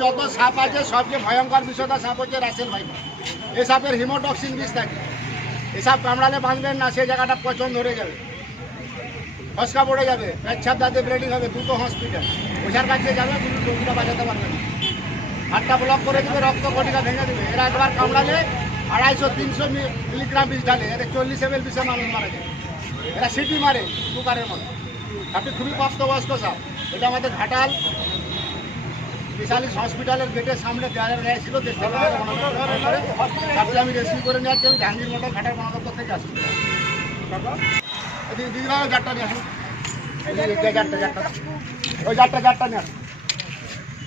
যত সাপ আছে সবচেয়ে ভয়ঙ্কর বিষয়টা সাপ হচ্ছে রাসেল ভাইপার এই সাপের হিমোটক্সিন বিষ থাকে। এই সাপ কামড়ালে বাঁধবেন না সেই জায়গাটা পচন ধরে যাবে। ফসকা পড়ে যাবে পেচ্ছাপ দাঁতে ব্লিডিং হবে দুটো হসপিটাল ওঝার কাছে যাবে কিন্তু রোগীটা বাঁচাতে পারবে না। হাতটা ব্লক করে দেবে, রক্ত কটিকা ভেঙে দেবে। এরা একবার কামড়ালে আড়াইশো, তিনশো মিলিগ্রাম বিষ ঢালে, এদের চল্লিশ এম এল বিষে মানুষ মারা যায়। এরা সিটি মারে, কুকারের মতো। সাপটি খুবই প্রাপ্তবয়স্ক সাপ এটা আমাদের ঘাটাল স্পেশালিস্ট হসপিটালের গেটের সামনে দেয়ালের গায়ে ছিল, দেখতে আমি রেস্কিউ করে নিয়ে আসছি আমি জাহাঙ্গীর মোটর ঘাটাল বনদপ্তর থেকে আসছি। এদিকে দিদি ভাই চারটা নিয়ে আসুন। ওই চারটা চারটা নিয়ে আসুন অধিকটা ঘুরে বাইট করে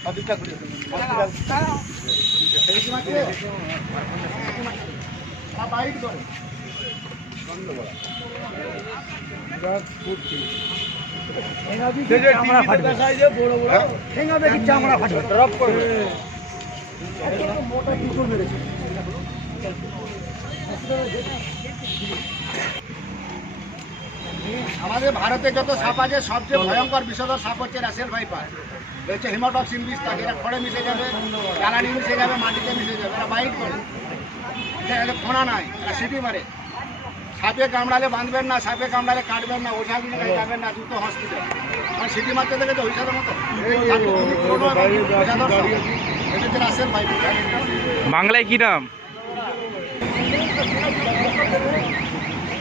মোটা কিছু মেরেছে আমাদের ভারতে যত সাপ আছে সবচেয়ে ভয়ঙ্কর বিষধর সাপ হচ্ছে রাসেল ভাইপার। হচ্ছে হিমোটক্সিন বিষ থাকে এরা খড়ে মিশে যাবে জ্বালানি মিশে যাবে মাটিতে মিশে যাবে এরা বাইট করে। এটা এদের ফোনা নাই এরা সিটি মারে। সাপে কামড়ালে বাঁধবেন না সাপে কামড়ালে কাটবেন না ওঝা দিনে যাবেন না দুটো হসপিটাল মানে সিটি মারতে দেখে তো ওইসাদের মতো। এটা হচ্ছে রাসেল ভাইপার বাংলায় কি নাম?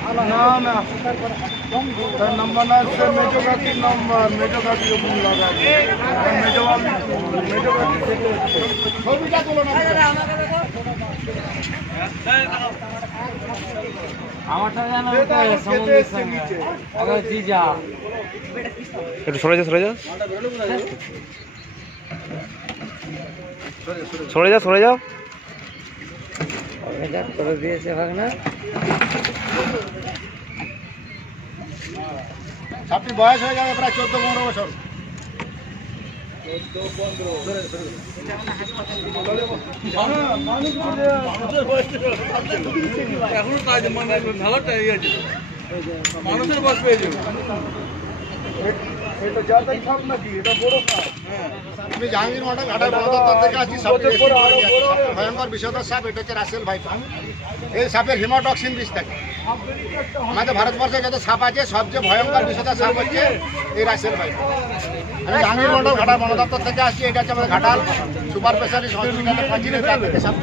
না না তার নাম্বার না হচ্ছে মেজো কাকির নাম্বার মেজো কাকির ওপর লাগা মেজো মেজো কাকি থেকে ছবিটা তোলো না। আমারটা জানো সমুদ্রের সঙ্গে। আগে একটু সরে যা সরে যা। সরে যা সরে যাও এটা করে দিয়েছে ভাগনা। সাপটির বয়স হয়ে যাবে প্রায় চোদ্দ পনেরো বছর। এখনও কাজ মানে ভালোটা ইয়ে আছে। মানুষের বাস পেয়ে যাবে। এটা জাতাই সাপ নাকি? এটা বড় সাপ। আমি জাহাঙ্গীর মাঠে ঘাটার করে নিয়ে আসছি। সাপটি ভয়ঙ্কর বিষধর সাপ এটা হচ্ছে রাসেল ভাইপার এই সাপের হিমোটক্সিন বিষ থাকে। আমাদের ভারতবর্ষে যত সাপ আছে সবচেয়ে ভয়ঙ্কর বিষধর সাপ হচ্ছে এই রাসেল ভাইপার আমি জাহাঙ্গীর মন্ডল ঘাটাল বনদপ্তর থেকে আসছি এটা হচ্ছে আমাদের ঘাটাল সুপার স্পেশালিস্ট হসপিটালে থেকে সাপ